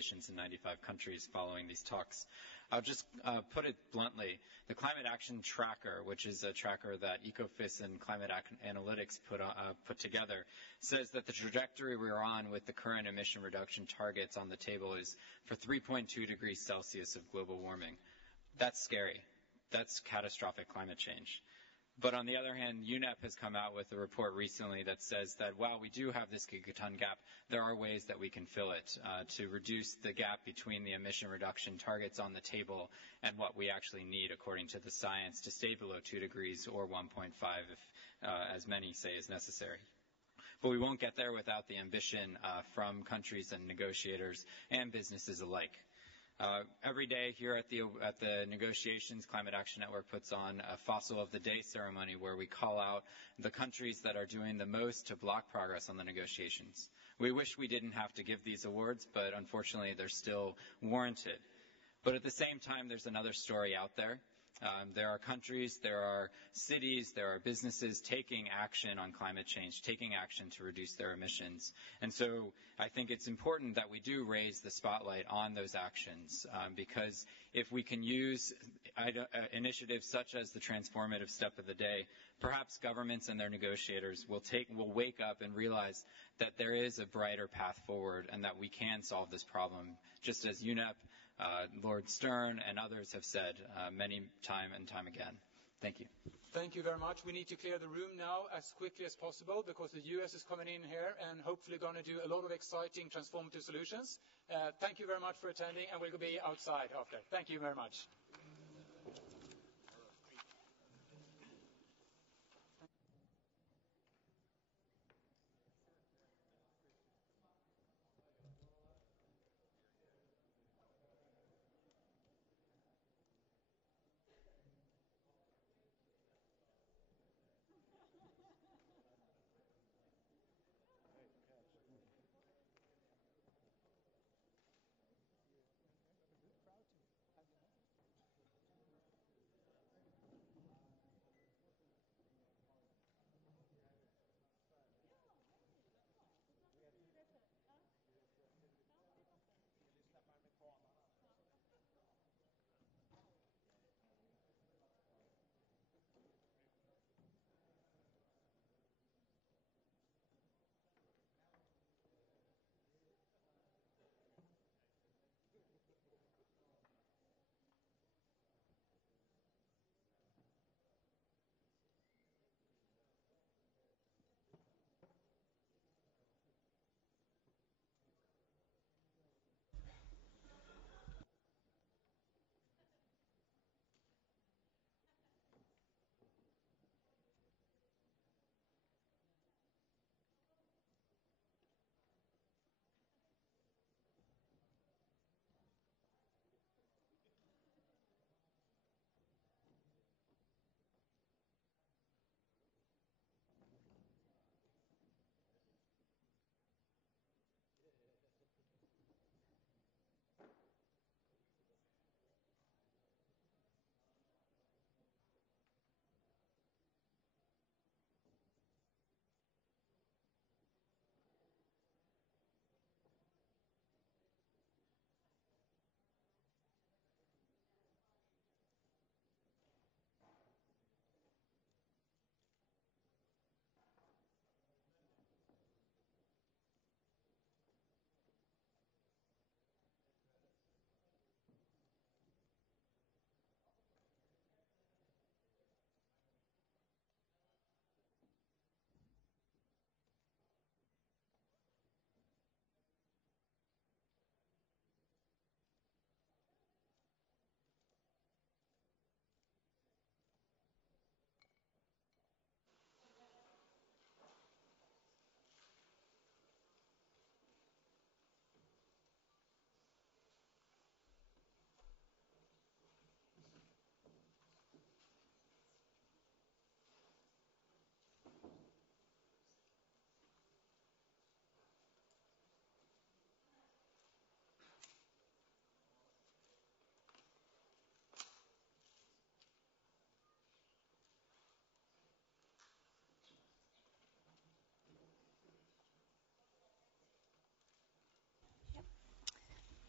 negotiations in 95 countries following these talks. I'll just put it bluntly. The Climate Action Tracker, which is a tracker that Ecofis and Climate Analytics put together, says that the trajectory we're on with the current emission reduction targets on the table is for 3.2 degrees Celsius of global warming. That's scary. That's catastrophic climate change. But on the other hand, UNEP has come out with a report recently that says that while we do have this gigaton gap, there are ways that we can fill it to reduce the gap between the emission reduction targets on the table and what we actually need, according to the science, to stay below 2 degrees or 1.5 if, as many say, is necessary. But we won't get there without the ambition from countries and negotiators and businesses alike. Every day here at the negotiations, Climate Action Network puts on a Fossil of the Day ceremony where we call out the countries that are doing the most to block progress on the negotiations. We wish we didn't have to give these awards, but unfortunately they're still warranted. But at the same time, there's another story out there. There are countries, there are cities, there are businesses taking action on climate change, taking action to reduce their emissions. And so I think it's important that we do raise the spotlight on those actions because if we can use initiatives such as the transformative step of the day, perhaps governments and their negotiators will wake up and realize that there is a brighter path forward and that we can solve this problem, just as UNEP, Lord Stern and others have said many time and time again. Thank you. Thank you very much. We need to clear the room now as quickly as possible because the US is coming in here and hopefully going to do a lot of exciting transformative solutions. Thank you very much for attending, and we'll be outside after. Thank you very much.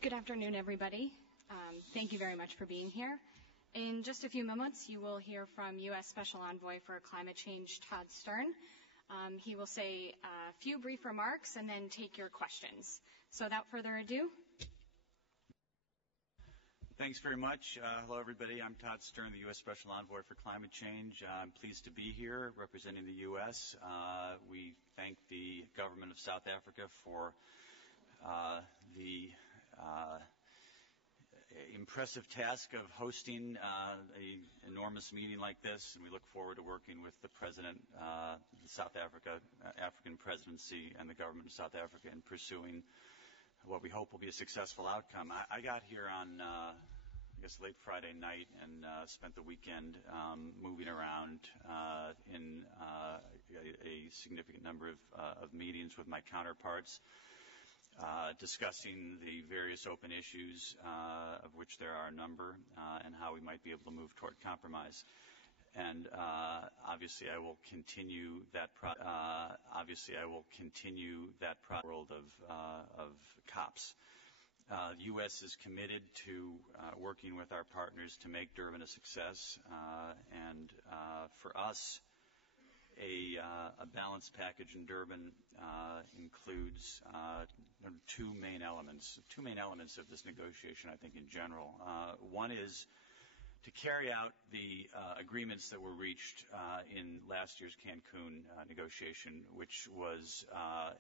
Good afternoon, everybody. Thank you very much for being here. In just a few moments, you will hear from U.S. Special Envoy for Climate Change, Todd Stern. He will say a few brief remarks and then take your questions. So without further ado. Thanks very much. Hello, everybody. I'm Todd Stern, the U.S. Special Envoy for Climate Change. I'm pleased to be here representing the U.S. We thank the government of South Africa for the impressive task of hosting an enormous meeting like this, and we look forward to working with the President, the African presidency, and the government of South Africa in pursuing what we hope will be a successful outcome. I got here on, I guess, late Friday night and spent the weekend moving around in a significant number of meetings with my counterparts, discussing the various open issues, of which there are a number, and how we might be able to move toward compromise. And obviously, I will continue that world of COPs. The U.S. is committed to working with our partners to make Durban a success, and for us, a balanced package in Durban includes two main elements of this negotiation, I think, in general. One is to carry out the agreements that were reached in last year's Cancun negotiation, which was a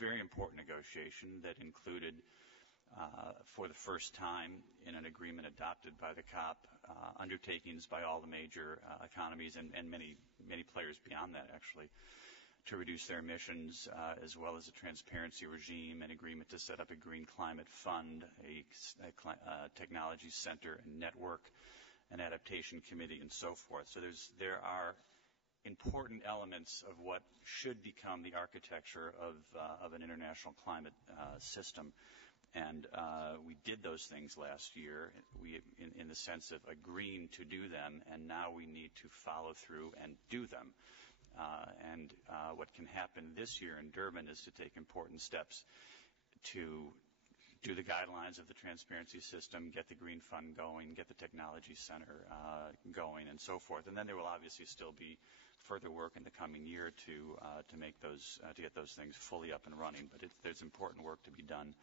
very important negotiation that included, for the first time in an agreement adopted by the COP, undertakings by all the major economies and many players beyond that, actually, to reduce their emissions, as well as a transparency regime, an agreement to set up a green climate fund, a technology center and network, an adaptation committee, and so forth. So there are important elements of what should become the architecture of an international climate system. And we did those things last year in the sense of agreeing to do them, and now we need to follow through and do them. And what can happen this year in Durban is to take important steps to do the guidelines of the transparency system, get the green fund going, get the technology center going, and so forth. And then there will obviously still be further work in the coming year to make those to get those things fully up and running. But there's important work to be done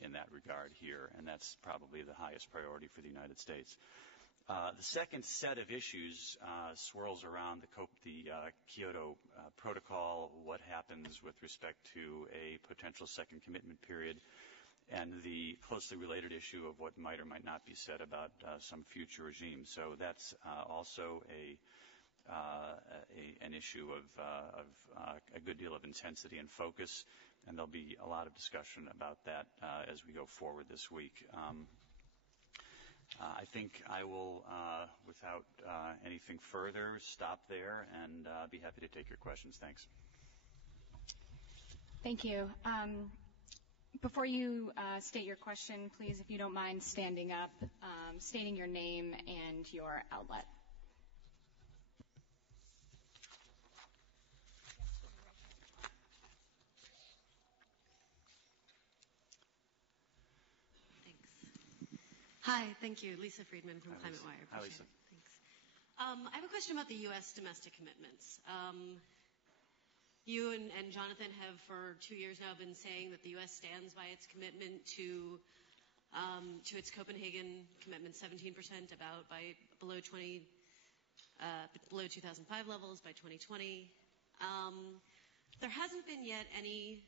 in that regard here, and that's probably the highest priority for the United States. The second set of issues swirls around the Kyoto Protocol, what happens with respect to a potential second commitment period, and the closely related issue of what might or might not be said about some future regime. So that's also an issue of a good deal of intensity and focus, and there'll be a lot of discussion about that as we go forward this week. I think I will, without anything further, stop there and be happy to take your questions. Thanks. Thank you. Before you state your question, please, if you don't mind standing up, stating your name and your outlet. Hi, thank you. Lisa Friedman from Climate Wire. Hi, Lisa. Thanks. I have a question about the U.S. domestic commitments. You and Jonathan have for 2 years now been saying that the U.S. stands by its commitment to its Copenhagen commitment, 17% below 2005 levels by 2020. There hasn't been yet any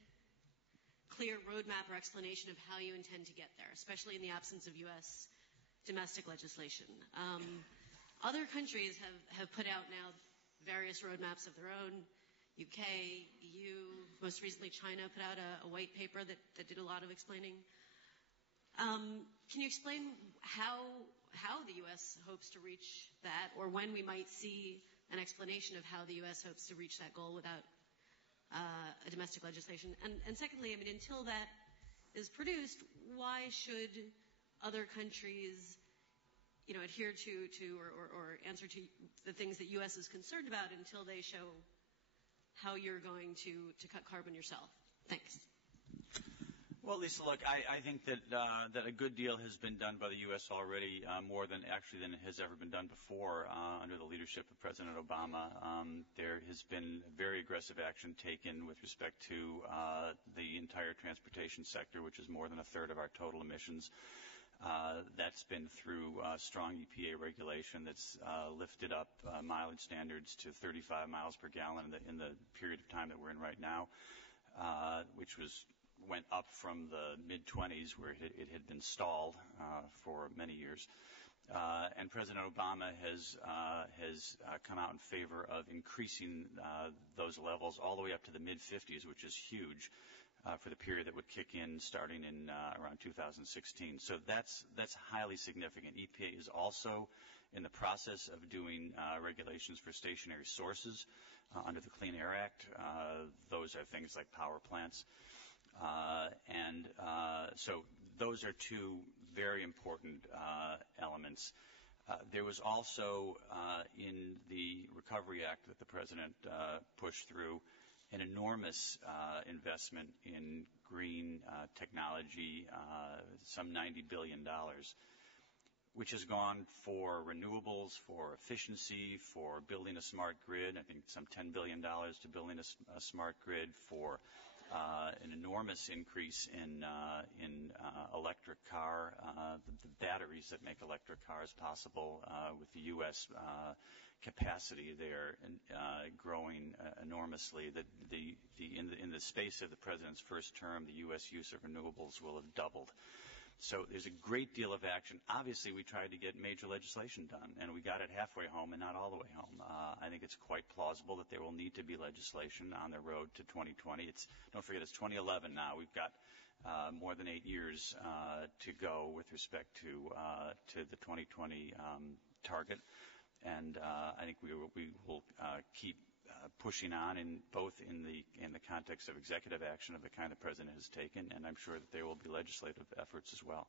clear roadmap or explanation of how you intend to get there, especially in the absence of U.S. domestic legislation. Other countries have put out now various roadmaps of their own. UK, EU, most recently China put out a white paper that did a lot of explaining. Can you explain how the U.S. hopes to reach that, or when we might see an explanation of how the U.S. hopes to reach that goal without a domestic legislation? And secondly, I mean, until that is produced, why should other countries, adhere to or answer to the things that U.S. is concerned about until they show how you're going to cut carbon yourself? Thanks. Well, Lisa, look, I think that a good deal has been done by the U.S. already, more than has ever been done before under the leadership of President Obama. There has been very aggressive action taken with respect to the entire transportation sector, which is more than a third of our total emissions. That's been through strong EPA regulation that's lifted up mileage standards to 35 miles per gallon in the period of time that we're in right now, which went up from the mid-20s where it had been stalled for many years. And President Obama has come out in favor of increasing those levels all the way up to the mid-50s, which is huge for the period that would kick in starting in around 2016. So that's highly significant. EPA is also in the process of doing regulations for stationary sources under the Clean Air Act. Those are things like power plants. So those are two very important elements. There was also in the Recovery Act that the President pushed through an enormous investment in green technology, some $90 billion, which has gone for renewables, for efficiency, for building a smart grid. I think some $10 billion to building a smart grid, for an enormous increase in electric car, the batteries that make electric cars possible, with the U.S. capacity there growing enormously. In the space of the President's first term, the U.S. use of renewables will have doubled. So there's a great deal of action. Obviously, we tried to get major legislation done, and we got it halfway home and not all the way home. I think it's quite plausible that there will need to be legislation on the road to 2020. Don't forget, it's 2011 now. We've got more than 8 years to go with respect to the 2020 target, and I think we will keep pushing on both in the context of executive action of the kind the President has taken, and I'm sure that there will be legislative efforts as well.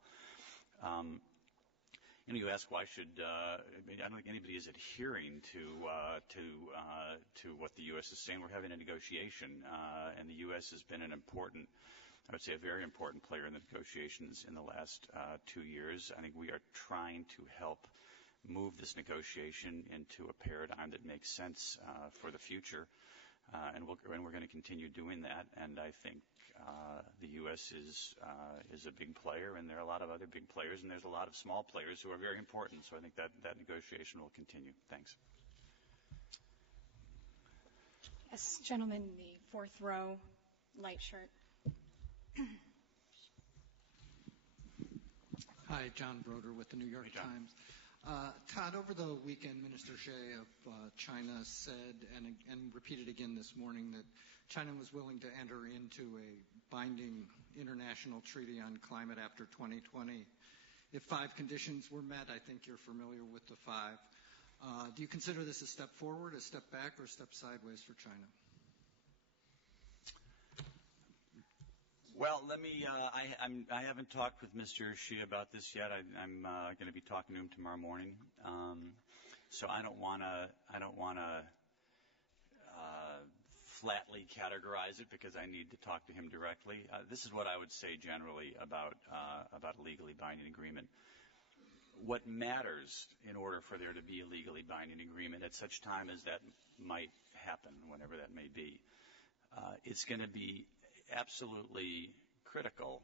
You ask why should I don't think anybody is adhering to what the U.S. is saying. We're having a negotiation, and the U.S. has been I would say a very important player in the negotiations in the last 2 years. I think we are trying to help move this negotiation into a paradigm that makes sense for the future, and we're going to continue doing that. And I think the U.S. is a big player, and there are a lot of other big players, and there's a lot of small players who are very important. So I think that negotiation will continue. Thanks. Yes, gentleman in the fourth row, light shirt. Hi, John Broder with the New York Times. Todd, over the weekend, Minister Xi of China said and repeated again this morning that China was willing to enter into a binding international treaty on climate after 2020 if 5 conditions were met. I think you're familiar with the 5. Do you consider this a step forward, a step back, or a step sideways for China? Well, I haven't talked with Mr. Xi about this yet. I'm going to be talking to him tomorrow morning. So I don't want to flatly categorize it because I need to talk to him directly. This is what I would say generally about a legally binding agreement. What matters in order for there to be a legally binding agreement at such time as that might happen, whenever that may be, it's going to be absolutely critical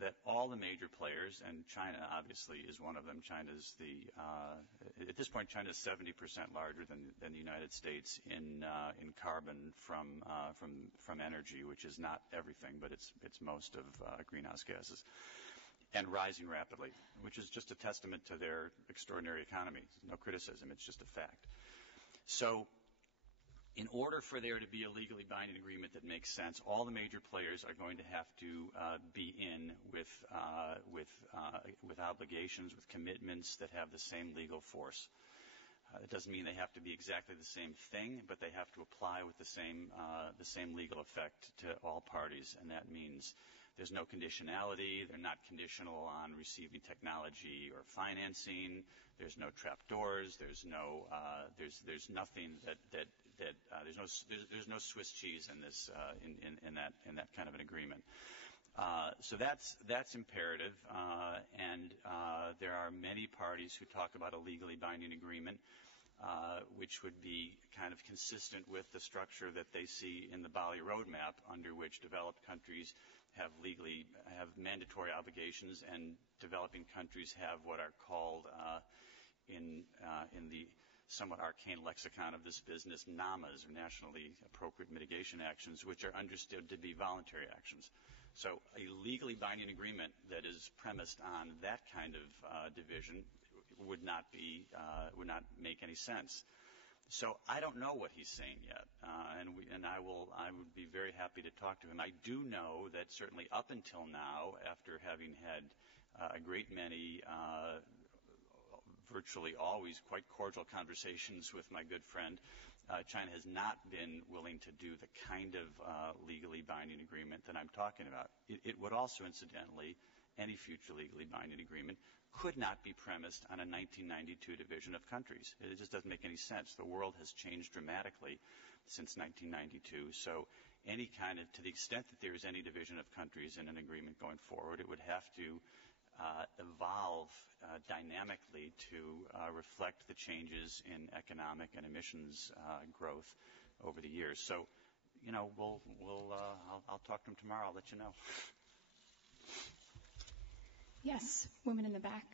that all the major players, and China obviously is one of them. At this point, China is 70% larger than the United States in carbon from energy, which is not everything, but it's most of greenhouse gases, and rising rapidly, which is just a testament to their extraordinary economy. No criticism, it's just a fact. So in order for there to be a legally binding agreement that makes sense, all the major players are going to have to be in with obligations, with commitments that have the same legal force. It doesn't mean they have to be exactly the same thing, but they have to apply with the same legal effect to all parties, and that means there's no conditionality. They're not conditional on receiving technology or financing. There's no trapdoors. There's nothing there's no Swiss cheese in this in that kind of an agreement. So that's imperative, and there are many parties who talk about a legally binding agreement, which would be kind of consistent with the structure that they see in the Bali Roadmap, under which developed countries have mandatory obligations, and developing countries have what are called in the somewhat arcane lexicon of this business, NAMAs, or nationally appropriate mitigation actions, which are understood to be voluntary actions. So a legally binding agreement that is premised on that kind of division would not make any sense. So I don't know what he's saying yet, and I would be very happy to talk to him. I do know that certainly up until now, after having had a great many, virtually always quite cordial conversations with my good friend, China has not been willing to do the kind of legally binding agreement that I'm talking about. It would also, incidentally, any future legally binding agreement could not be premised on a 1992 division of countries. It just doesn't make any sense. The world has changed dramatically since 1992. So any kind of, to the extent that there is any division of countries in an agreement going forward, it would have to evolve dynamically to reflect the changes in economic and emissions growth over the years. So, I'll talk to him tomorrow. I'll let you know. Yes, woman in the back.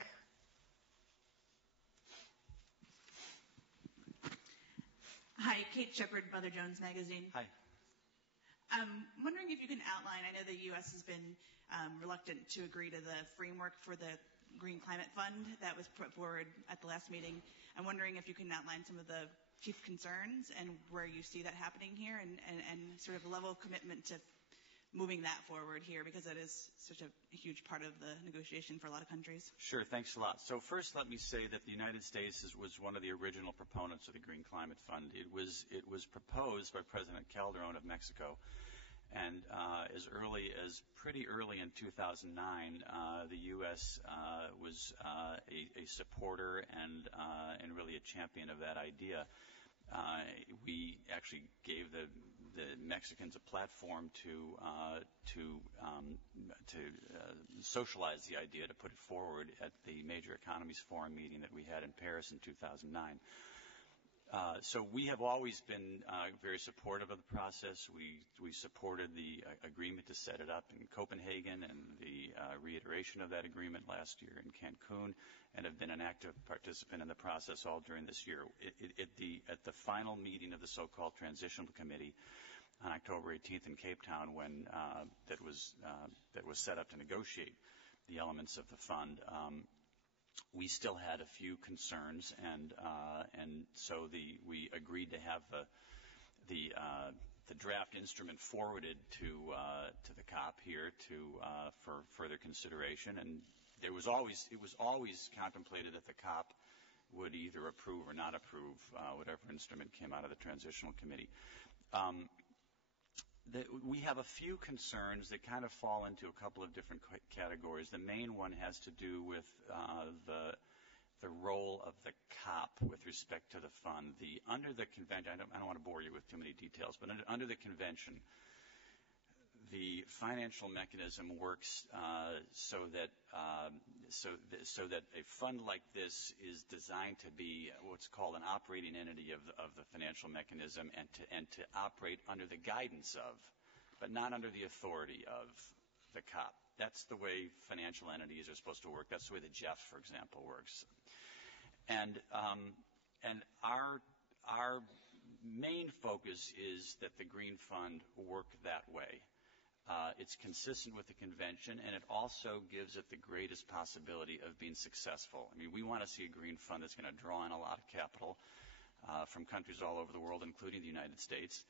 Hi, Kate Shepard, Mother Jones Magazine. Hi. I'm wondering if you can outline, I know the U.S. has been reluctant to agree to the framework for the Green Climate Fund that was put forward at the last meeting. I'm wondering if you can outline some of the chief concerns and where you see that happening here, and sort of a level of commitment to moving that forward here, because that is such a huge part of the negotiation for a lot of countries. Sure, thanks a lot. So first let me say that the United States was one of the original proponents of the Green Climate Fund. It was proposed by President Calderon of Mexico, and pretty early in 2009, the U.S. was a supporter and really a champion of that idea. We actually gave the Mexicans a platform to socialize the idea, to put it forward at the Major Economies Forum meeting that we had in Paris in 2009. So we have always been very supportive of the process. We supported the agreement to set it up in Copenhagen and the reiteration of that agreement last year in Cancun, and have been an active participant in the process all during this year. At the final meeting of the so-called Transitional Committee on October 18th in Cape Town, when that was set up to negotiate the elements of the fund, we still had a few concerns, and so we agreed to have the draft instrument forwarded to the COP here for further consideration. And it was always contemplated that the COP would either approve or not approve whatever instrument came out of the Transitional Committee. We have a few concerns that kind of fall into a couple of different categories. The main one has to do with the role of the COP with respect to the fund. Under the convention, I don't want to bore you with too many details, but under the convention, the financial mechanism works so that a fund like this is designed to be what's called an operating entity of the financial mechanism, and to operate under the guidance of, but not under the authority of, the COP. That's the way financial entities are supposed to work. That's the way the JEF, for example, works. And our main focus is that the Green Fund work that way. It's consistent with the convention, and it also gives it the greatest possibility of being successful. I mean, we want to see a green fund that's going to draw in a lot of capital from countries all over the world, including the United States.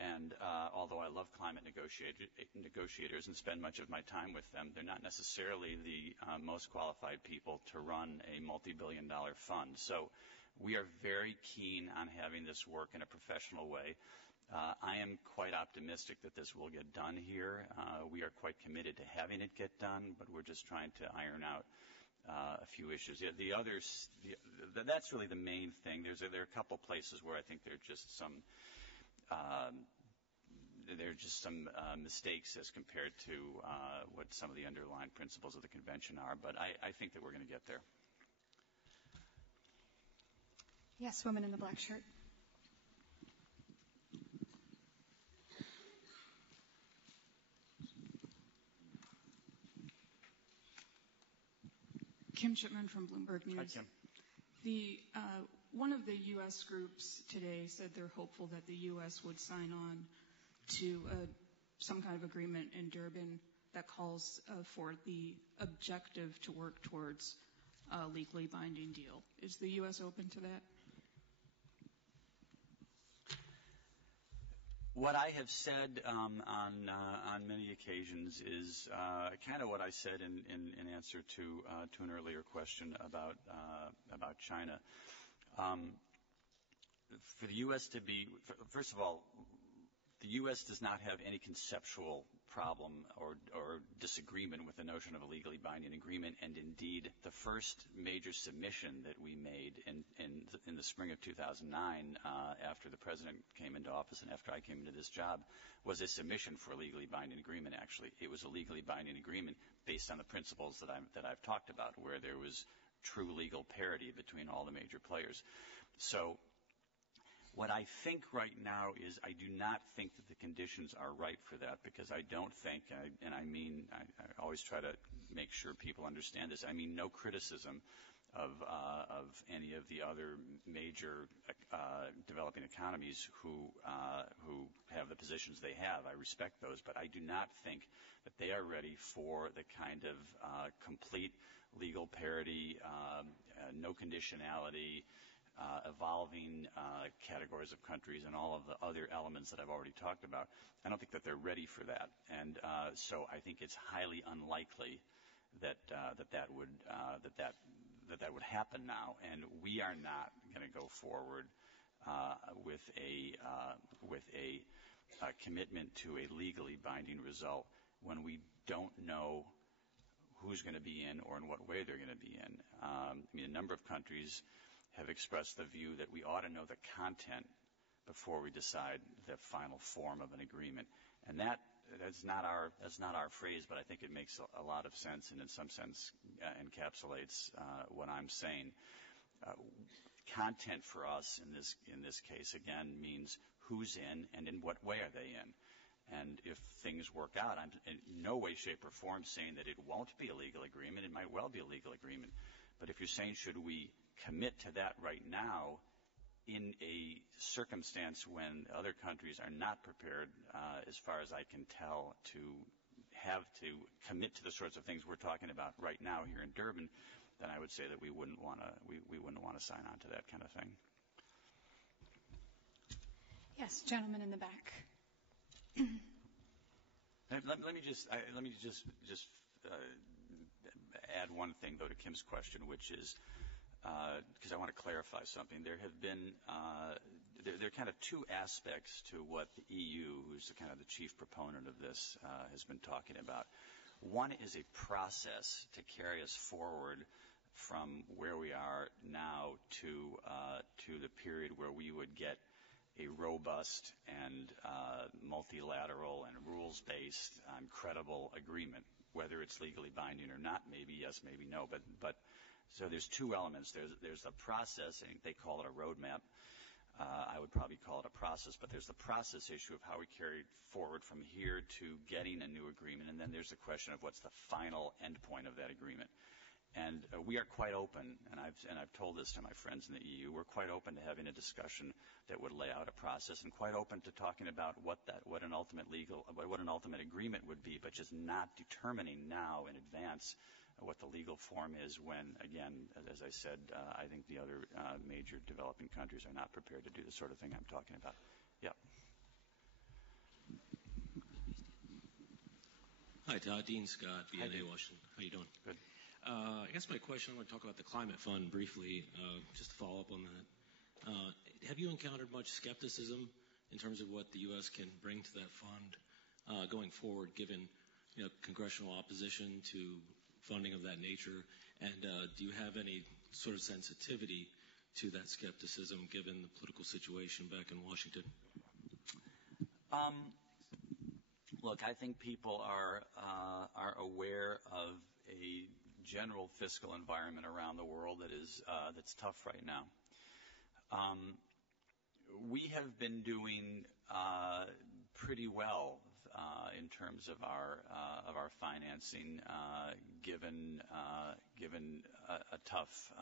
And although I love climate negotiators and spend much of my time with them, they're not necessarily the most qualified people to run a multi-billion-dollar fund. So we are very keen on having this work in a professional way. I am quite optimistic that this will get done here. We are quite committed to having it get done, but we're just trying to iron out a few issues. The others, that's really the main thing. There are a couple places where I think there are just some there are just some mistakes as compared to what some of the underlying principles of the convention are. But I think that we're going to get there. Yes, woman in the black shirt. Kim Shipman from Bloomberg News. Hi, Kim. One of the U.S. groups today said they're hopeful that the U.S. would sign on to some kind of agreement in Durban that calls for the objective to work towards a legally binding deal. Is the U.S. open to that? What I have said on many occasions is kind of what I said in answer to an earlier question about China. For the U.S. to be, first of all, the U.S. does not have any conceptual problem or disagreement with the notion of a legally binding agreement, and indeed the first major submission that we made in the spring of 2009 after the president came into office and after I came into this job was a submission for a legally binding agreement. Actually, it was a legally binding agreement based on the principles that I've talked about, where there was true legal parity between all the major players. So what I think right now is I do not think that the conditions are right for that, because I don't think, and I mean, I always try to make sure people understand this, I mean no criticism of any of the other major developing economies who have the positions they have. I respect those, but I do not think that they are ready for the kind of complete legal parity, no conditionality, evolving categories of countries and all of the other elements that I've already talked about. I don't think that they're ready for that, and so I think it's highly unlikely that would happen now. And we are not going to go forward with a commitment to a legally binding result when we don't know who's going to be in or in what way they're going to be in. I mean, a number of countries have expressed the view that we ought to know the content before we decide the final form of an agreement. And that's not our phrase, but I think it makes a lot of sense, and in some sense encapsulates what I'm saying. Content for us in this case, again, means who's in and in what way are they in. And if things work out, I'm in no way, shape, or form saying that it won't be a legal agreement. It might well be a legal agreement. But if you're saying should we commit to that right now in a circumstance when other countries are not prepared, as far as I can tell, to have to commit to the sorts of things we're talking about right now here in Durban, then I would say that we wouldn't want to sign on to that kind of thing. Yes, gentleman in the back. Let me just add one thing, though, to Kim's question, which is because I want to clarify something. There have been there are kind of two aspects to what the EU, who's kind of the chief proponent of this, has been talking about. One is a process to carry us forward from where we are now to the period where we would get a robust and multilateral and rules-based, credible agreement, whether it's legally binding or not. Maybe yes, maybe no. But so there's two elements. There's the process, and they call it a roadmap. I would probably call it a process, but there's the process issue of how we carry forward from here to getting a new agreement, and then there's the question of what's the final endpoint of that agreement. And we are quite open, and I've told this to my friends in the EU. We're quite open to having a discussion that would lay out a process, and quite open to talking about what an ultimate agreement would be, but just not determining now in advance what the legal form is when, again, as I said, I think the other major developing countries are not prepared to do the sort of thing I'm talking about. Yeah. Hi, Todd. Dean Scott, BNA Washington. How you doing? Good. I guess my question, I want to talk about the climate fund briefly, just to follow up on that. Have you encountered much skepticism in terms of what the U.S. can bring to that fund going forward, given congressional opposition to funding of that nature? And do you have any sort of sensitivity to that skepticism, given the political situation back in Washington? Look, I think people are aware of a general fiscal environment around the world that's tough right now. We have been doing pretty well in terms of our financing, given a tough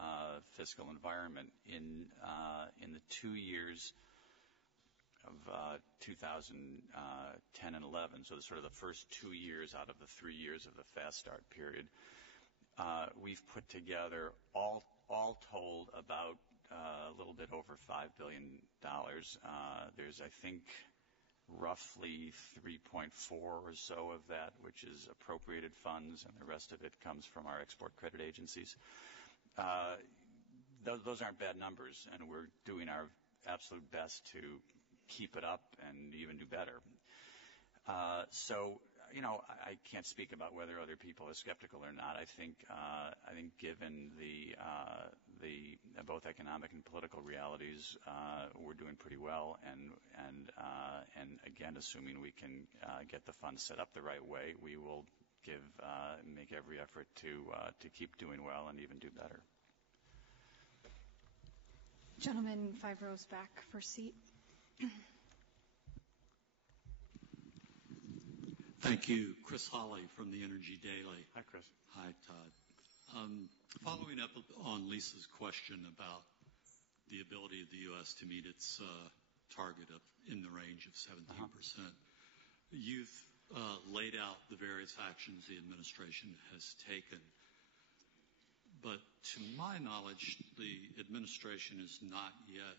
fiscal environment in the 2 years of 2010 and 11. So sort of the first 2 years out of the 3 years of the Fast Start period, we've put together all told about a little bit over $5 billion. There's, I think, roughly 3.4 or so of that, which is appropriated funds, and the rest of it comes from our export credit agencies. Those aren't bad numbers, and we're doing our absolute best to keep it up and even do better. So, I can't speak about whether other people are skeptical or not. I think given the both economic and political realities, we're doing pretty well, and again, assuming we can get the fund set up the right way, we will make every effort to keep doing well and even do better. Gentleman 5 rows back, first seat. Thank you. Chris Hawley from the Energy Daily. Hi, Chris. Hi, Todd. Following up on Lisa's question about the ability of the U.S. to meet its target of in the range of 17%, you've laid out the various actions the administration has taken. But to my knowledge, the administration has not yet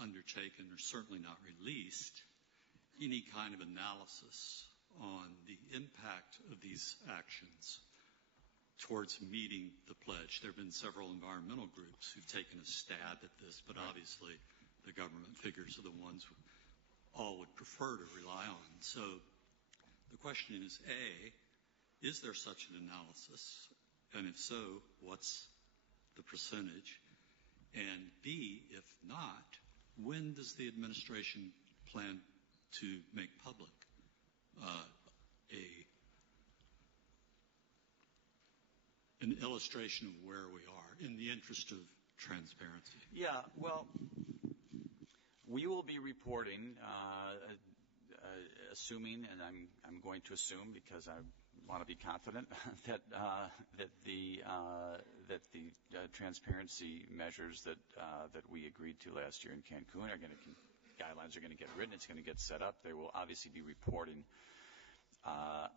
undertaken, or certainly not released, any kind of analysis on the impact of these actions towards meeting the pledge. There have been several environmental groups who've taken a stab at this, but obviously the government figures are the ones all would prefer to rely on. So the question is, A, is there such an analysis? And if so, what's the percentage? And B, if not, when does the administration plan to make public an illustration of where we are in the interest of transparency? Yeah, well, we will be reporting, assuming, and I'm going to assume because I want to be confident that the transparency measures that we agreed to last year in Cancun guidelines are going to get written. It's going to get set up. They will obviously be reporting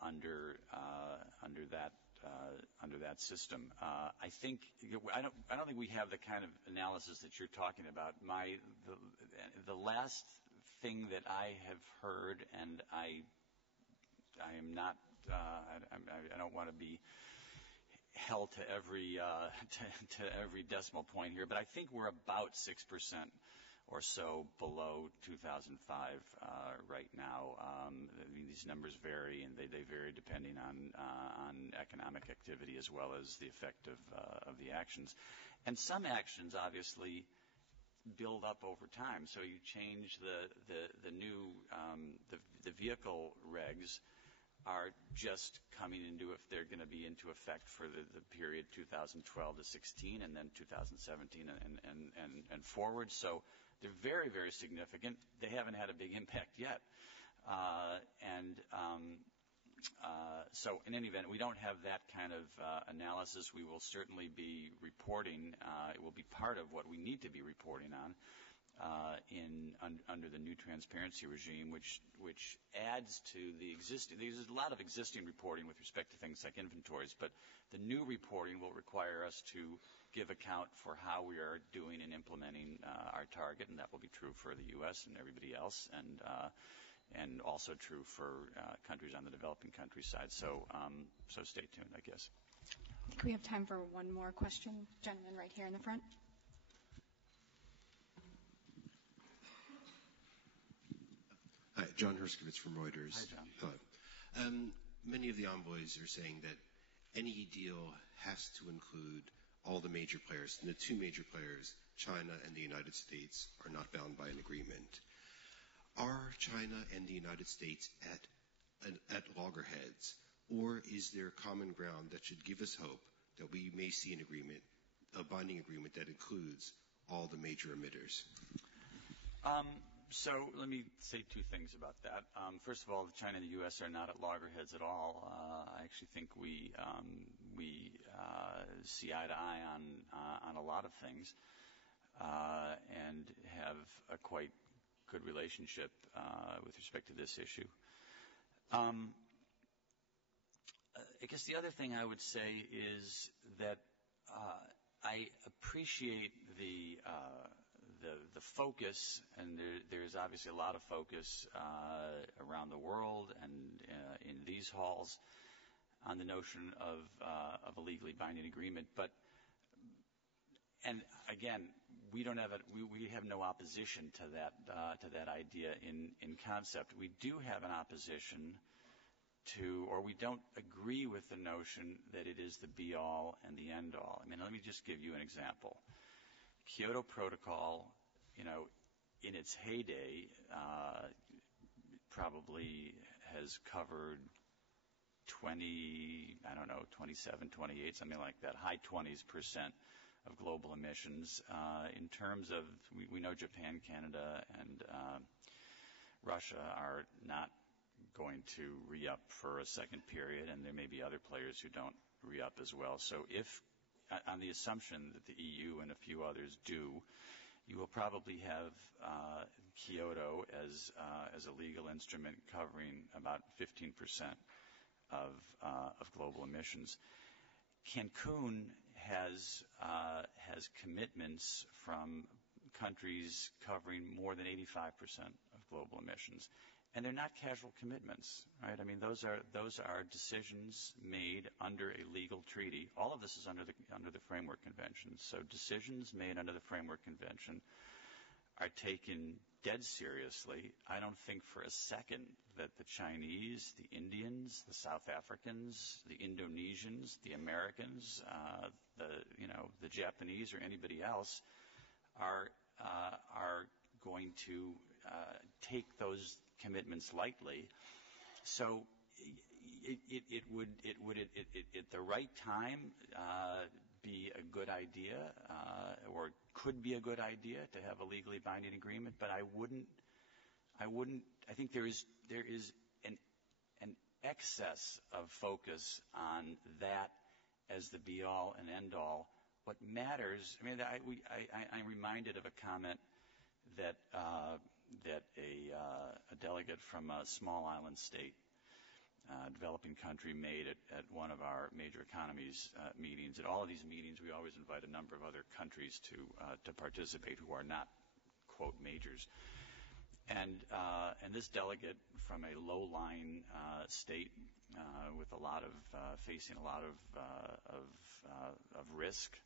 under that system. I don't think we have the kind of analysis that you're talking about. The last thing that I have heard, and I am not. I don't want to be held to every decimal point here, but I think we're about 6% or so below 2005 right now. These numbers vary, and they vary depending on economic activity as well as the effect of the actions. And some actions obviously build up over time. So you change the new the vehicle regs are just coming into, if they're going to be into effect for the period 2012 to 16 and then 2017 and forward. So they're very, very significant. They haven't had a big impact yet. So in any event, we don't have that kind of analysis. We will certainly be reporting. It will be part of what we need to be reporting on under the new transparency regime, which adds to the existing. There's a lot of existing reporting with respect to things like inventories, but the new reporting will require us to give account for how we are doing and implementing our target, and that will be true for the U.S. and everybody else, and also true for countries on the developing country side. So stay tuned, I guess. I think we have time for one more question. Gentleman right here in the front. Hi, John Herskovitz from Reuters. Hi, John. Hello. Many of the envoys are saying that any deal has to include all the major players. And the two major players, China and the United States, are not bound by an agreement. Are China and the United States at loggerheads, or is there common ground that should give us hope that we may see an agreement, a binding agreement that includes all the major emitters? So let me say two things about that. First of all, China and the U.S. are not at loggerheads at all. I actually think we see eye to eye on a lot of things, and have a quite good relationship with respect to this issue. I guess the other thing I would say is that I appreciate the focus, and there's obviously a lot of focus around the world and in these halls on the notion of a legally binding agreement. And again, we have no opposition to that idea in concept. We do have an opposition to, or we don't agree with the notion that it is the be-all and the end-all. I mean, let me just give you an example. Kyoto Protocol, in its heyday, probably has covered 27, 28, something like that, high 20s% of global emissions. In terms of, we know Japan, Canada, and Russia are not going to re-up for a second period, and there may be other players who don't re-up as well. So if, on the assumption that the EU and a few others do, you will probably have Kyoto as a legal instrument covering about 15% of global emissions. Cancun has commitments from countries covering more than 85% of global emissions. And they're not casual commitments, right? I mean, those are decisions made under a legal treaty. All of this is under the Framework Convention. So decisions made under the Framework Convention are taken dead seriously. I don't think for a second that the Chinese, the Indians, the South Africans, the Indonesians, the Americans, the Japanese, or anybody else are going to take those commitments lightly. So it would at the right time be a good idea, or could be a good idea to have a legally binding agreement. But I think there is an excess of focus on that as the be all and end all. What matters, I mean, I'm reminded of a comment that a delegate from a small island state, developing country, made at one of our major economies meetings. At all of these meetings, we always invite a number of other countries to participate who are not, quote, majors. And this delegate from a low-lying state with facing a lot of risk,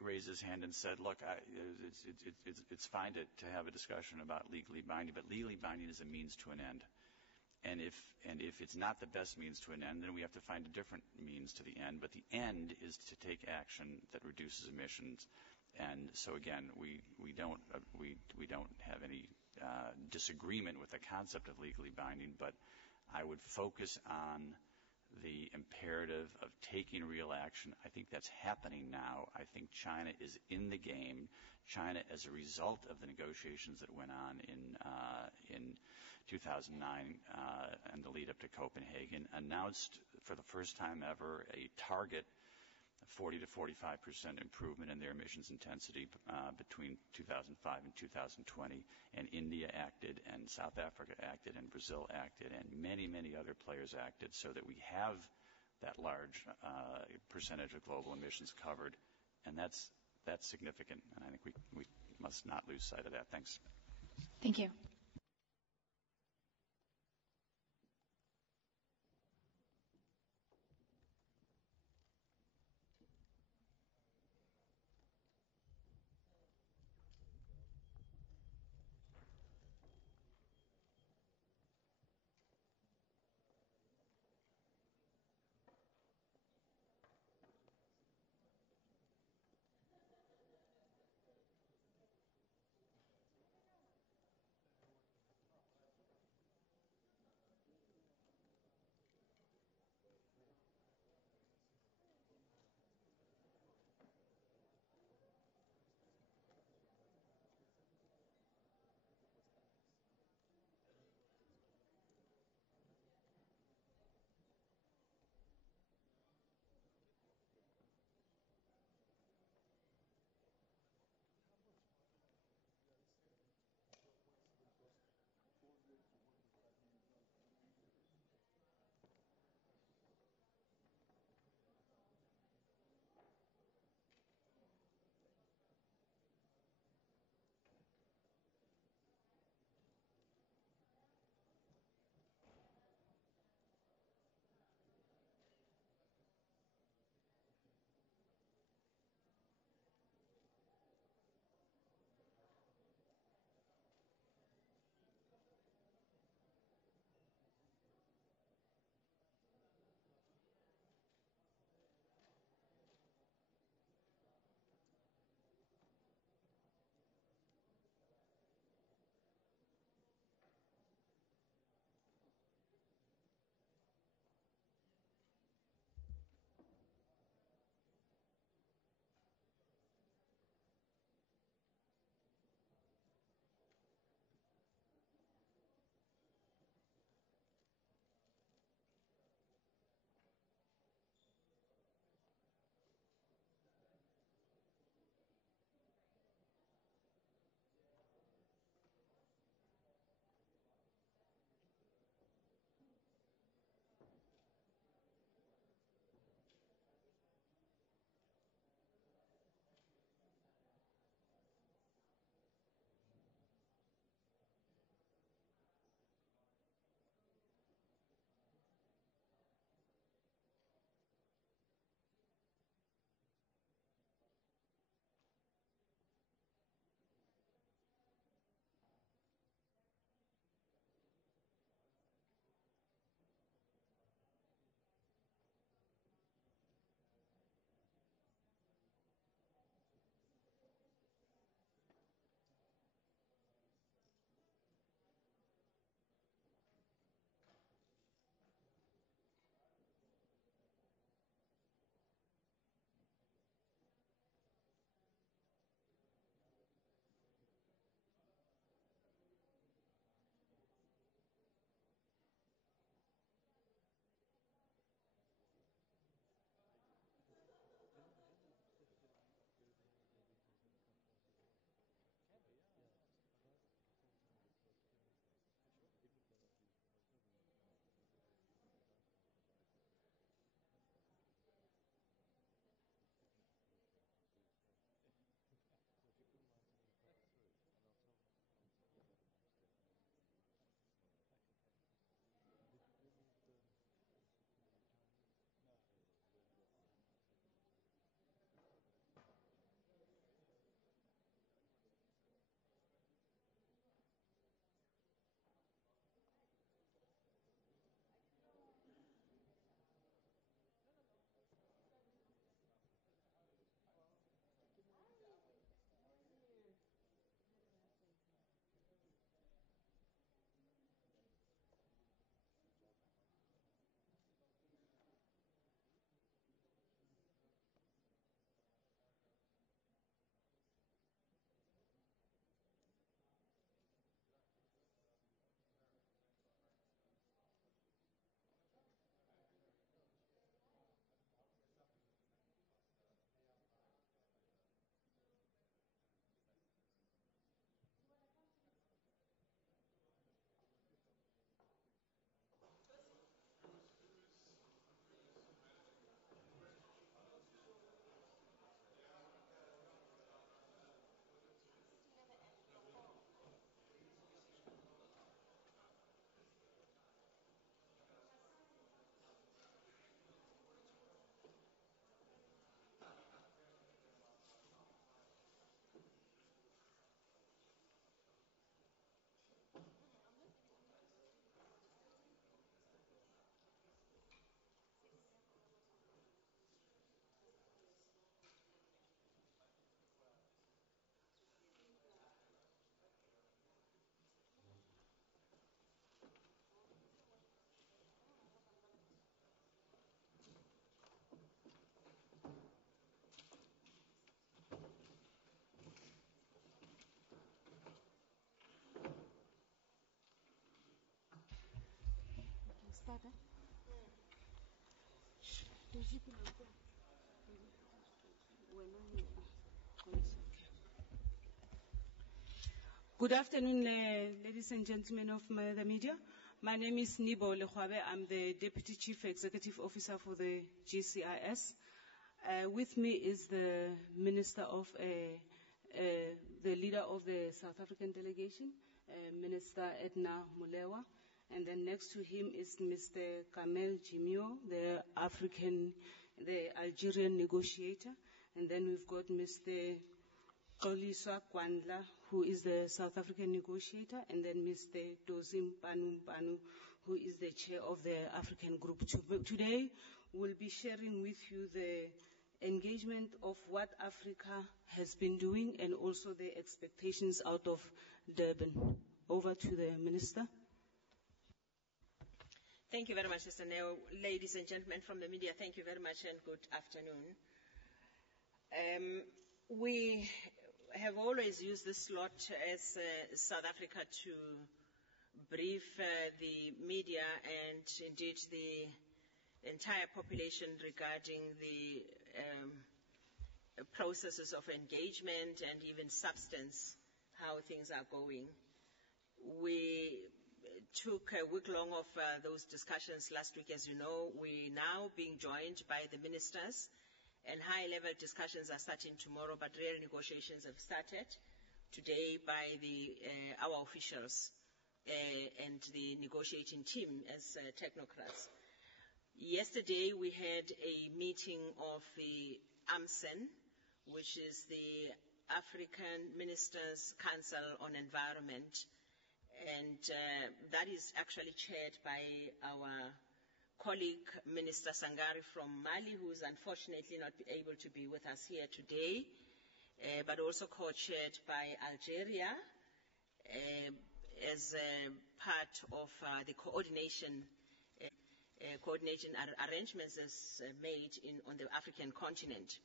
raised his hand and said, "Look, it's fine to have a discussion about legally binding, but legally binding is a means to an end. And if it's not the best means to an end, then we have to find a different means to the end. But the end is to take action that reduces emissions." And so again, we don't have any disagreement with the concept of legally binding, but I would focus on the imperative of taking real action. I think that's happening now. I think China is in the game. China, as a result of the negotiations that went on in 2009 and the lead up to Copenhagen, announced for the first time ever a target 40 to 45% improvement in their emissions intensity between 2005 and 2020. And India acted, and South Africa acted, and Brazil acted, and many, many other players acted, so that we have that large percentage of global emissions covered. And that's significant, and I think we must not lose sight of that. Thanks. Thank you. Good afternoon, ladies and gentlemen of the media. My name is Nibo Lehwabe. I'm the Deputy Chief Executive Officer for the GCIS. With me is the Minister of, the leader of the South African delegation, Minister Edna Molewa. And then next to him is Mr. Kamel Jimio, the Algerian negotiator. And then we've got Mr. Xolisa Kwandla, who is the South African negotiator, and then Mr. Dozim Panu, who is the chair of the African group. Today, we'll be sharing with you the engagement of what Africa has been doing and also the expectations out of Durban. Over to the Minister. Thank you very much, Mr. Neo. Ladies and gentlemen from the media, thank you very much and good afternoon. We have always used this slot as South Africa to brief the media and indeed the entire population regarding the processes of engagement and even substance, how things are going. We took a week long of those discussions last week, as you know. We're now being joined by the ministers, and high-level discussions are starting tomorrow, but real negotiations have started today by our officials and the negotiating team as technocrats. Yesterday, we had a meeting of the AMSEN, which is the African Ministers' Council on Environment, and that is actually chaired by our colleague, Minister Sangari from Mali, who is unfortunately not able to be with us here today, but also co-chaired by Algeria as part of the coordination arrangements as made on the African continent.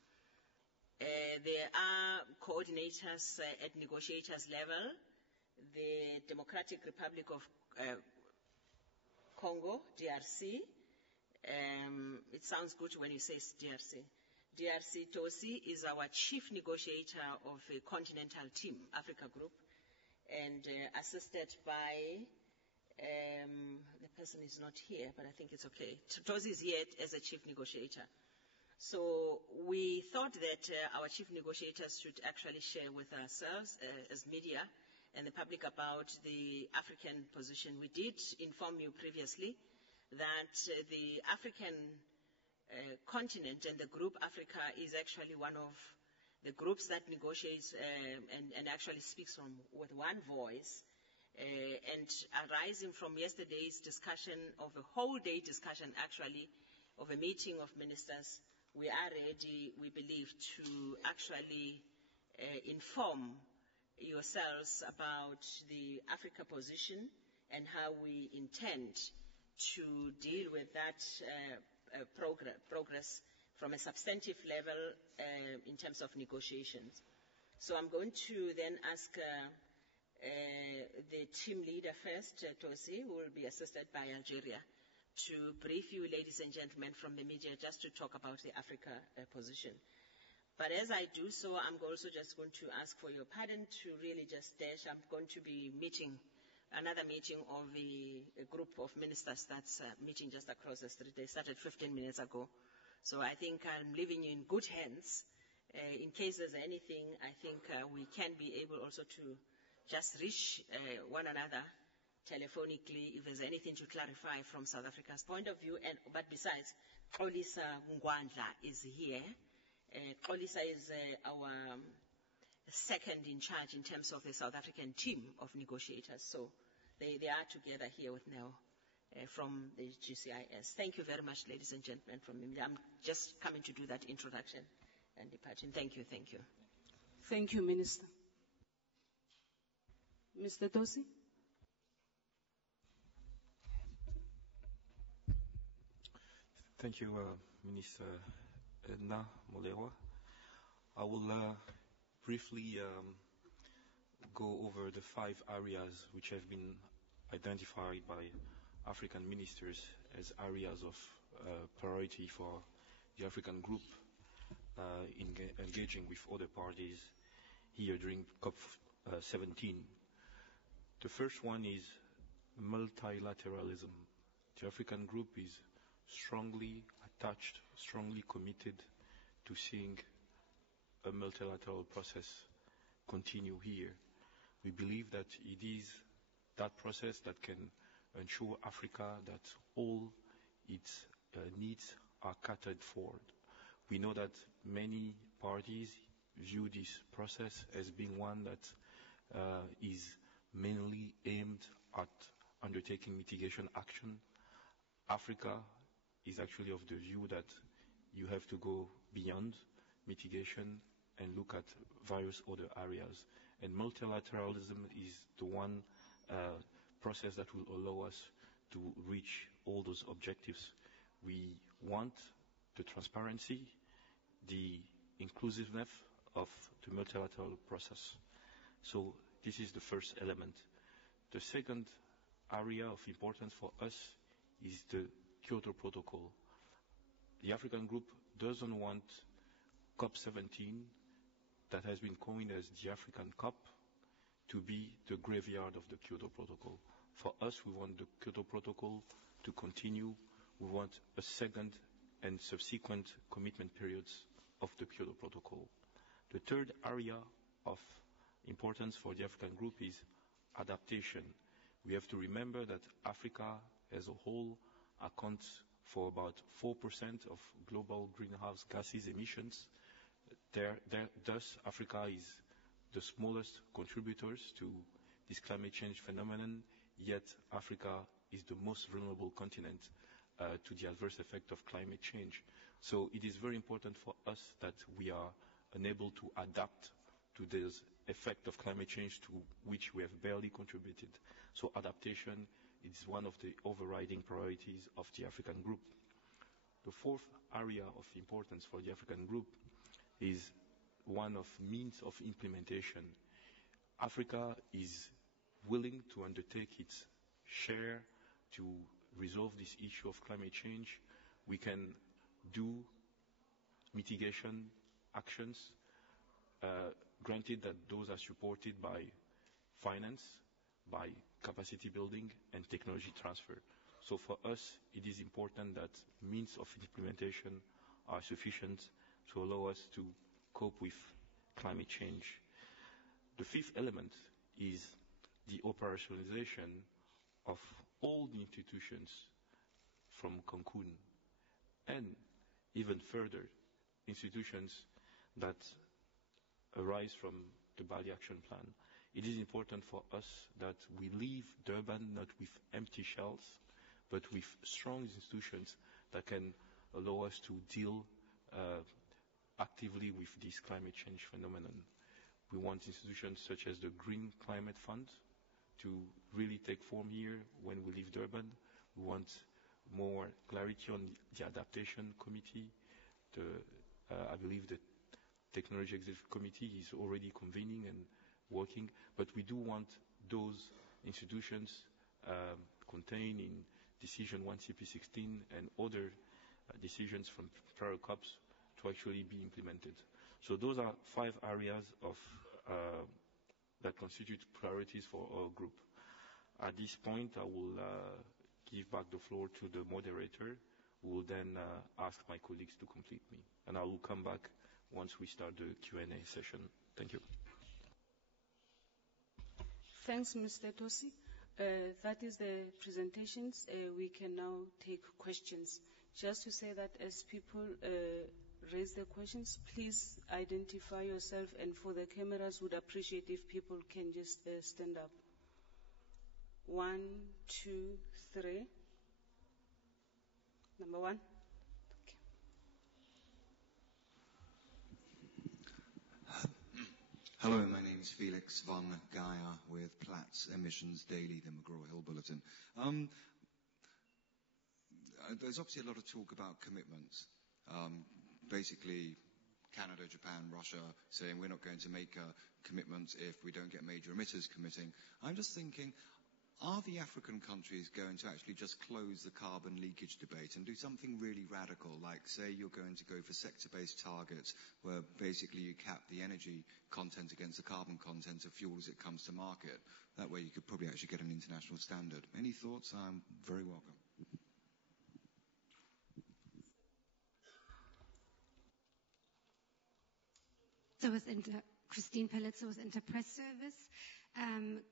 There are coordinators at negotiators level. The Democratic Republic of Congo, DRC. It sounds good when you say DRC. DRC Tosi is our chief negotiator of the continental team, Africa Group, and assisted by, the person is not here, but I think it's okay. Tosi is here as a chief negotiator. So we thought that our chief negotiators should actually share with ourselves as media and the public about the African position. We did inform you previously that the African continent and the group Africa is actually one of the groups that negotiates and actually speaks with one voice. And arising from yesterday's discussion, of a whole day discussion actually, of a meeting of ministers, we are ready, we believe, to actually inform yourselves about the Africa position and how we intend to deal with that progress from a substantive level in terms of negotiations. So I'm going to then ask the team leader first, Tosi, who will be assisted by Algeria, to brief you, ladies and gentlemen from the media, just to talk about the Africa position. But as I do so, I'm also just going to ask for your pardon to really just dash. I'm going to be meeting another meeting of a group of ministers that's meeting just across the street. They started 15 minutes ago. So I think I'm leaving you in good hands. In case there's anything, I think we can be able also to just reach one another telephonically if there's anything to clarify from South Africa's point of view. But besides, Xolisa Ngwandla is here. Xolisa is our second in charge in terms of the South African team of negotiators. So they are together here with Neo from the GCIS. Thank you very much, ladies and gentlemen from the media. I'm just coming to do that introduction and departing. Thank you, thank you. Thank you, Minister. Mr. Tosi? Thank you, Minister Edna Molewa. I will briefly go over the 5 areas which have been identified by African ministers as areas of priority for the African group engaging with other parties here during COP17. The first one is multilateralism. The African group is strongly attached, strongly committed to seeing a multilateral process continue here. We believe that it is that process that can ensure Africa that all its needs are catered for. We know that many parties view this process as being one that is mainly aimed at undertaking mitigation action. Africa is actually of the view that you have to go beyond mitigation and look at various other areas. And multilateralism is the one process that will allow us to reach all those objectives. We want the transparency, the inclusiveness of the multilateral process. So this is the first element. The second area of importance for us is the Kyoto Protocol. The African group doesn't want COP17, that has been coined as the African COP, to be the graveyard of the Kyoto Protocol. For us, we want the Kyoto Protocol to continue. We want a second and subsequent commitment periods of the Kyoto Protocol. The third area of importance for the African group is adaptation. We have to remember that Africa as a whole accounts for about 4% of global greenhouse gases emissions. Thus, Africa is the smallest contributors to this climate change phenomenon, yet Africa is the most vulnerable continent to the adverse effect of climate change. So it is very important for us that we are unable to adapt to this effect of climate change to which we have barely contributed. So adaptation is one of the overriding priorities of the African group. The fourth area of importance for the African group is one of means of implementation. Africa is willing to undertake its share to resolve this issue of climate change. We can do mitigation actions, granted that those are supported by finance, by capacity building and technology transfer. So for us, it is important that means of implementation are sufficient to allow us to cope with climate change. The fifth element is the operationalization of all the institutions from Cancun and even further institutions that arise from the Bali Action Plan. It is important for us that we leave Durban not with empty shells, but with strong institutions that can allow us to deal actively with this climate change phenomenon. We want institutions such as the Green Climate Fund to really take form here when we leave Durban. We want more clarity on the Adaptation Committee. I believe the Technology Executive Committee is already convening and working, but we do want those institutions contained in Decision 1CP16 and other decisions from prior COPs to actually be implemented. So those are 5 areas of that constitute priorities for our group. At this point, I will give back the floor to the moderator, who will then ask my colleagues to complete me. And I will come back once we start the Q&A session. Thank you. Thanks, Mr. Tosi. That is the presentations. We can now take questions. Just to say that as people raise their questions, please identify yourself, and for the cameras, would appreciate if people can just stand up. 1, 2, 3. Number 1. Okay. Hello, my name is Felix von Geyer with Platts Emissions Daily, the McGraw-Hill Bulletin. There's obviously a lot of talk about commitments. Basically, Canada, Japan, Russia saying we're not going to make commitments if we don't get major emitters committing. I'm just thinking, are the African countries going to actually just close the carbon leakage debate and do something really radical, like say you're going to go for sector-based targets where basically you cap the energy content against the carbon content of fuel as it comes to market? That way you could probably actually get an international standard. Any thoughts? I'm very welcome. So Christine Pellitzer with Interpress Service.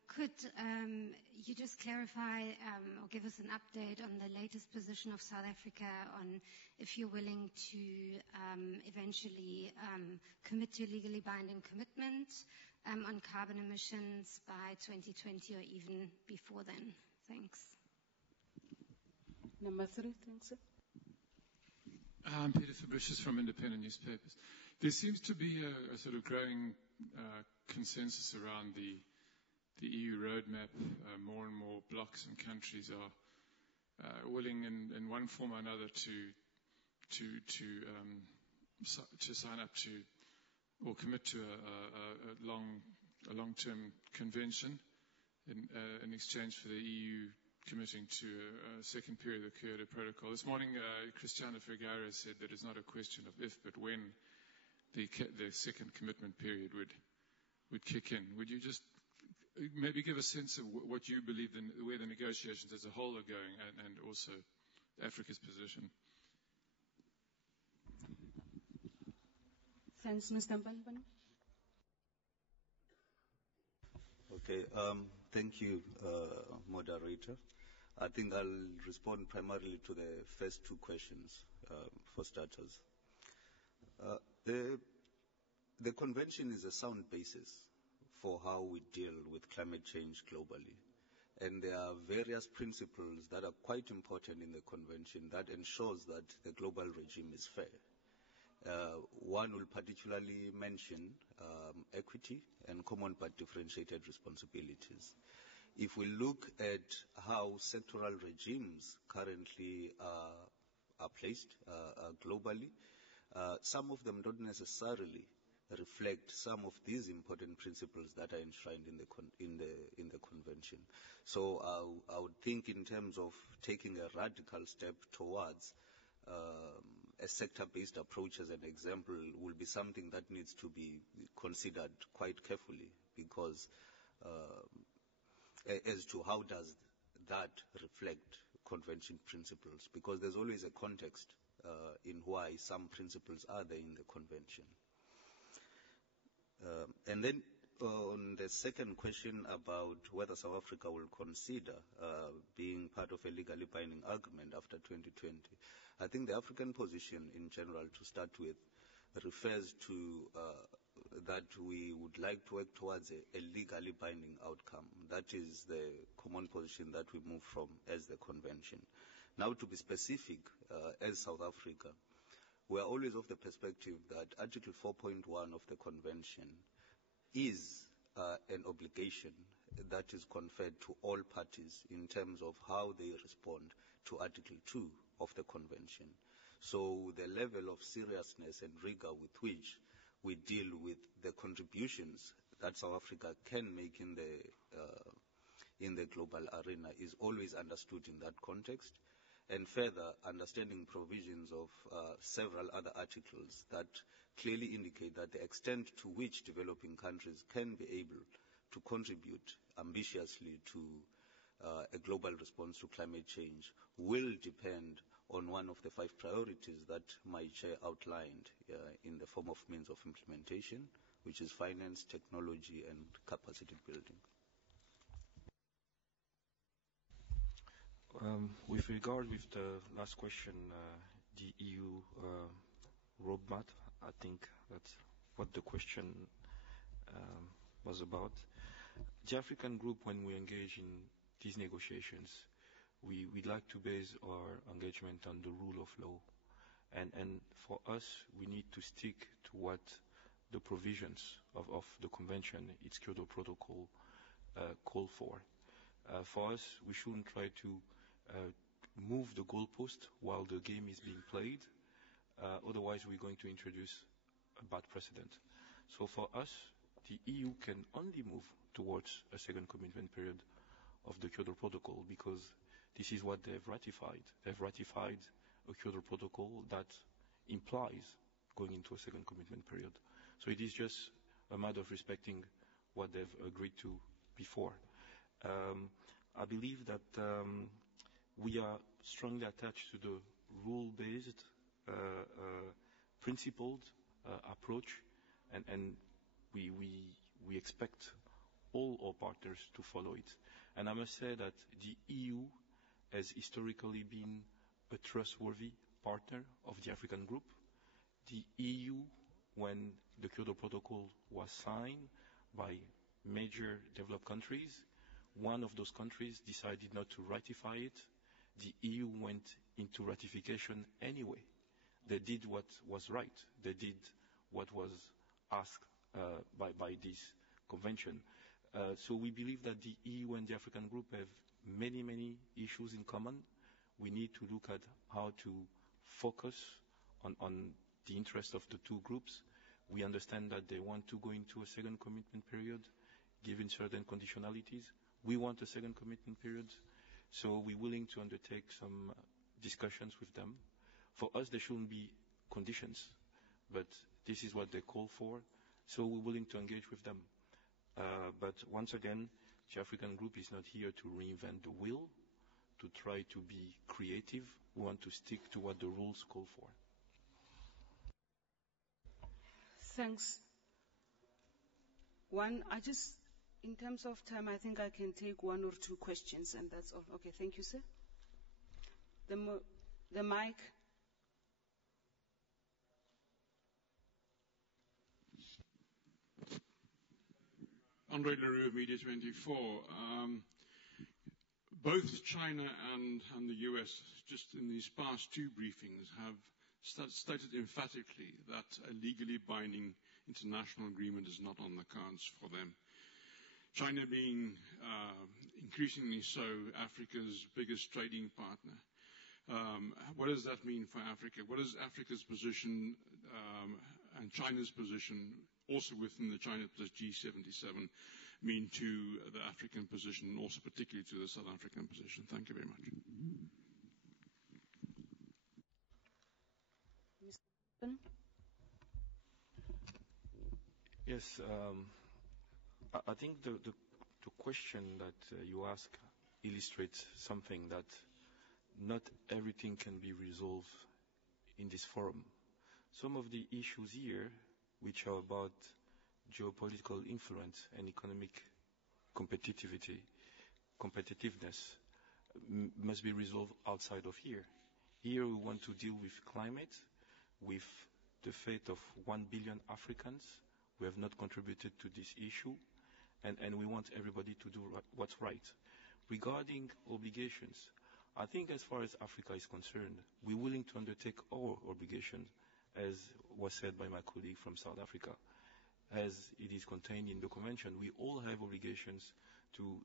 Could you just clarify or give us an update on the latest position of South Africa on if you're willing to eventually commit to legally binding commitment on carbon emissions by 2020 or even before then? Thanks. Number 3, thanks. I'm Peter Fabricius from Independent Newspapers. There seems to be a sort of growing consensus around the EU roadmap. More and more blocs and countries are willing, in one form or another, to sign up to or commit to a long-term convention in exchange for the EU committing to a second period of the Kyoto Protocol. This morning, Cristiano Figueira said that it's not a question of if, but when the second commitment period would kick in. Would you just maybe give a sense of what you believe where the negotiations as a whole are going, and also Africa's position? Thanks, Mr. Mpanpan. Okay, thank you, moderator. I think I'll respond primarily to the first two questions, for starters. The convention is a sound basis for how we deal with climate change globally. And there are various principles that are quite important in the convention that ensures that the global regime is fair. One will particularly mention equity and common but differentiated responsibilities. If we look at how sectoral regimes currently are placed globally, some of them don't necessarily reflect some of these important principles that are enshrined in the convention. So I would think, in terms of taking a radical step towards a sector-based approach as an example, will be something that needs to be considered quite carefully, because as to how does that reflect convention principles, because there's always a context in why some principles are there in the convention. And then on the second question about whether South Africa will consider being part of a legally binding agreement after 2020, I think the African position in general, to start with, refers to that we would like to work towards a legally binding outcome. That is the common position that we move from as the convention. Now, to be specific, as South Africa, we are always of the perspective that Article 4.1 of the convention is an obligation that is conferred to all parties in terms of how they respond to Article 2 of the convention. So the level of seriousness and rigor with which we deal with the contributions that South Africa can make in the global arena is always understood in that context. And further, understanding provisions of several other articles that clearly indicate that the extent to which developing countries can be able to contribute ambitiously to a global response to climate change will depend on one of the 5 priorities that my chair outlined in the form of means of implementation, which is finance, technology, and capacity building. With regard with the last question, the EU roadmap, I think that's what the question was about. The African group, when we engage in these negotiations, we'd like to base our engagement on the rule of law. And for us, we need to stick to what the provisions of the convention, its Kyoto Protocol, call for. For us, we shouldn't try to move the goalpost while the game is being played. Otherwise, we're going to introduce a bad precedent. So for us, the EU can only move towards a second commitment period of the Kyoto Protocol, because this is what they've ratified. They've ratified a Kyoto Protocol that implies going into a second commitment period. So it is just a matter of respecting what they've agreed to before. I believe that we are strongly attached to the rule-based, principled approach, and we expect all our partners to follow it. And I must say that the EU has historically been a trustworthy partner of the African group. The EU, when the Kyoto Protocol was signed by major developed countries, one of those countries decided not to ratify it. The EU went into ratification anyway. They did what was right. They did what was asked by this convention. So we believe that the EU and the African group have many, many issues in common. We need to look at how to focus on the interest of the two groups. We understand that they want to go into a second commitment period, given certain conditionalities. We want a second commitment period, so we're willing to undertake some discussions with them. For us, there shouldn't be conditions, but this is what they call for, so we're willing to engage with them. But once again, the African group is not here to reinvent the wheel, to try to be creative. We want to stick to what the rules call for. Thanks. In terms of time, I think I can take one or two questions, and that's all. Okay, thank you, sir. The mic. Andre Leroux of Media 24. Both China and the US, just in these past two briefings, have stated emphatically that a legally binding international agreement is not on the cards for them. China being increasingly so Africa's biggest trading partner. What does that mean for Africa? What is Africa's position and China's position, also within the China plus G77, mean to the African position, and also particularly to the South African position? Thank you very much. Yes, I think the question that you ask illustrates something, that not everything can be resolved in this forum. Some of the issues here, which are about geopolitical influence and economic competitiveness, must be resolved outside of here. Here we want to deal with climate, with the fate of 1 billion Africans who have not contributed to this issue, and we want everybody to do what's right. Regarding obligations, I think as far as Africa is concerned, we're willing to undertake our obligations, as was said by my colleague from South Africa. As it is contained in the convention, we all have obligations to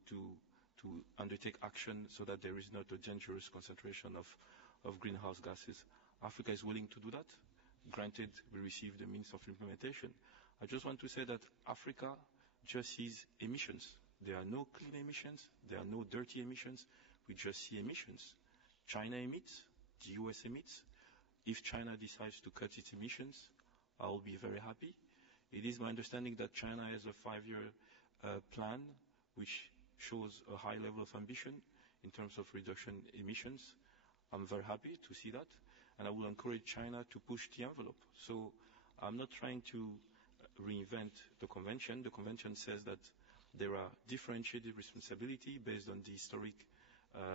undertake action so that there is not a dangerous concentration of greenhouse gases. Africa is willing to do that. Granted, we receive the means of implementation. I just want to say that Africa just sees emissions. There are no clean emissions. There are no dirty emissions. We just see emissions. China emits. The US emits. If China decides to cut its emissions, I will be very happy. It is my understanding that China has a 5-year plan which shows a high level of ambition in terms of reduction emissions. I'm very happy to see that, and I will encourage China to push the envelope. So I'm not trying to reinvent the convention. The convention says that there are differentiated responsibility based on the historic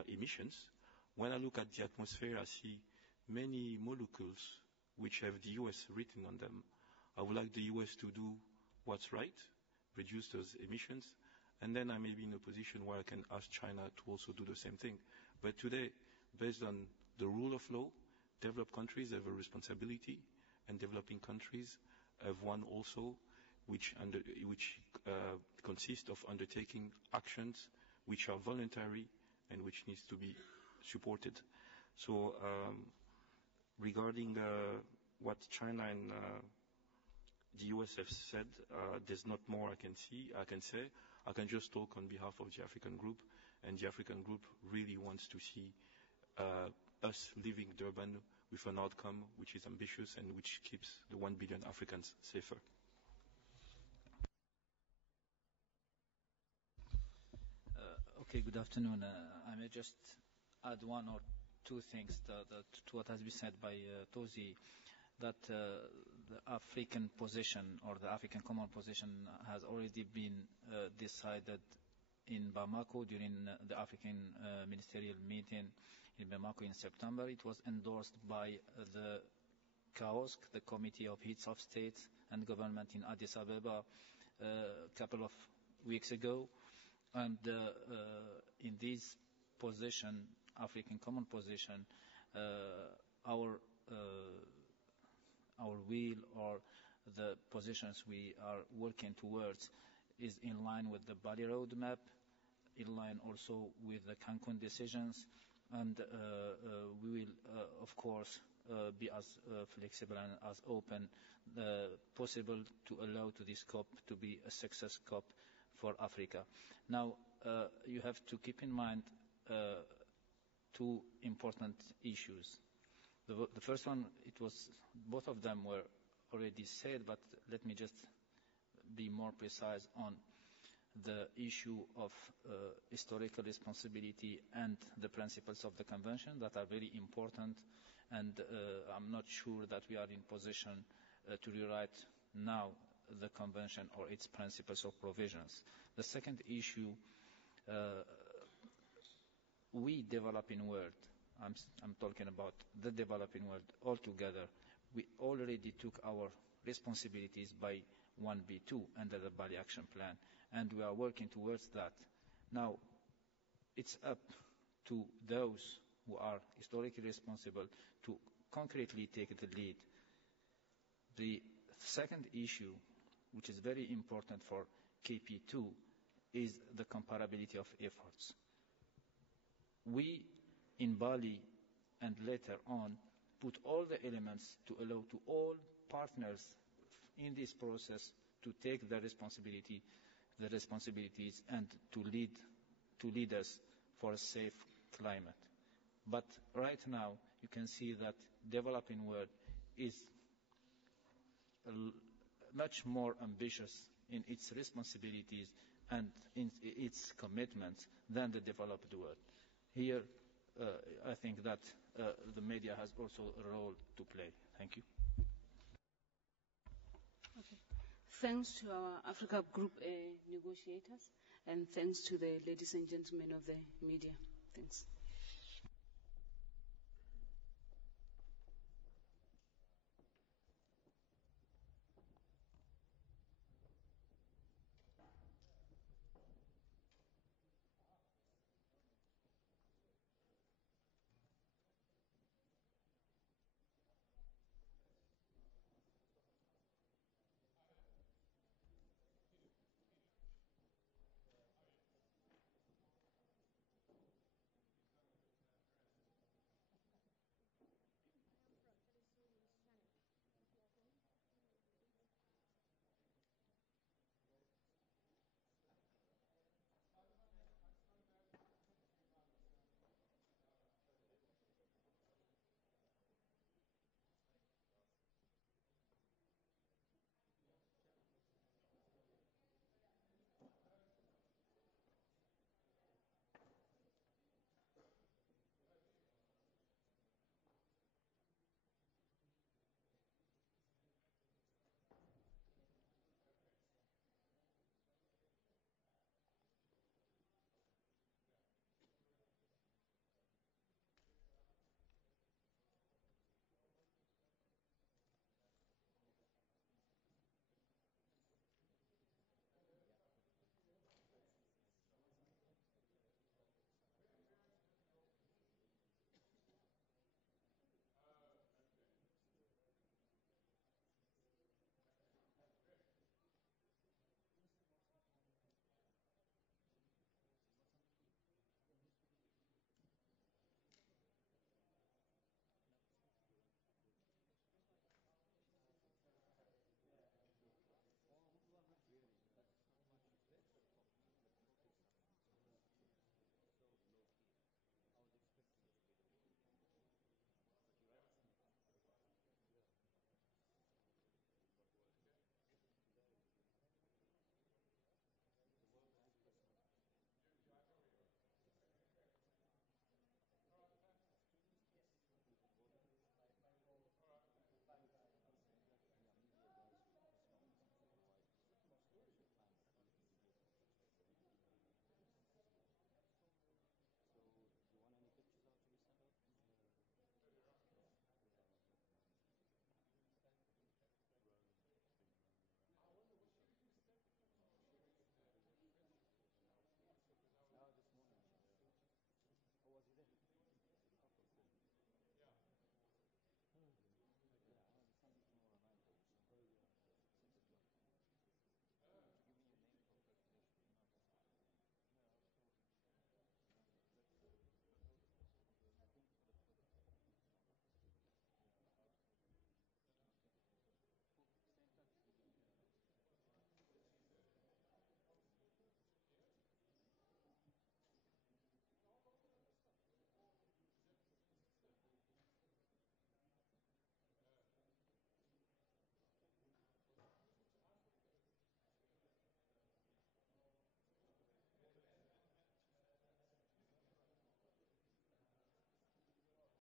emissions. When I look at the atmosphere, I see many molecules which have the US written on them. I would like the US to do what's right, reduce those emissions, and then I may be in a position where I can ask China to also do the same thing. But today, based on the rule of law, developed countries have a responsibility, and developing countries have one also, which consists of undertaking actions which are voluntary and which needs to be supported. So regarding what China and the US have said, there's not more I can say. I can just talk on behalf of the African group, and the African group really wants to see us leaving Durban with an outcome which is ambitious and which keeps the 1 billion Africans safer. Okay, good afternoon. I may just add one or two things to what has been said by Tozi, that the African position or the African common position has already been decided in Bamako during the African ministerial meeting in Bamako in September. It was endorsed by the CAOSC, the Committee of Heads of State and Government in Addis Ababa, a couple of weeks ago. And in this position, African common position, our will or the positions we are working towards is in line with the Bali roadmap, in line also with the Cancun decisions, and we will, of course, be as flexible and as open possible to allow to this COP to be a success COP for Africa. Now, you have to keep in mind two important issues. The first one, both of them were already said, but let me just be more precise on the issue of historical responsibility and the principles of the convention that are very important, and I'm not sure that we are in position to rewrite now the convention or its principles or provisions. The second issue, we developing world, I'm talking about the developing world altogether, we already took our responsibilities by 1B2 under the Bali Action Plan, and we are working towards that. Now, it's up to those who are historically responsible to concretely take the lead. The second issue, which is very important for KP2, is the comparability of efforts. We, in Bali and later on, put all the elements to allow to all partners in this process to take the responsibilities and to lead us for a safe climate. But right now, you can see that developing world is much more ambitious in its responsibilities and in its commitments than the developed world. Here, I think that the media has also a role to play. Thank you. Okay. Thanks to our Africa Group negotiators, and thanks to the ladies and gentlemen of the media. Thanks.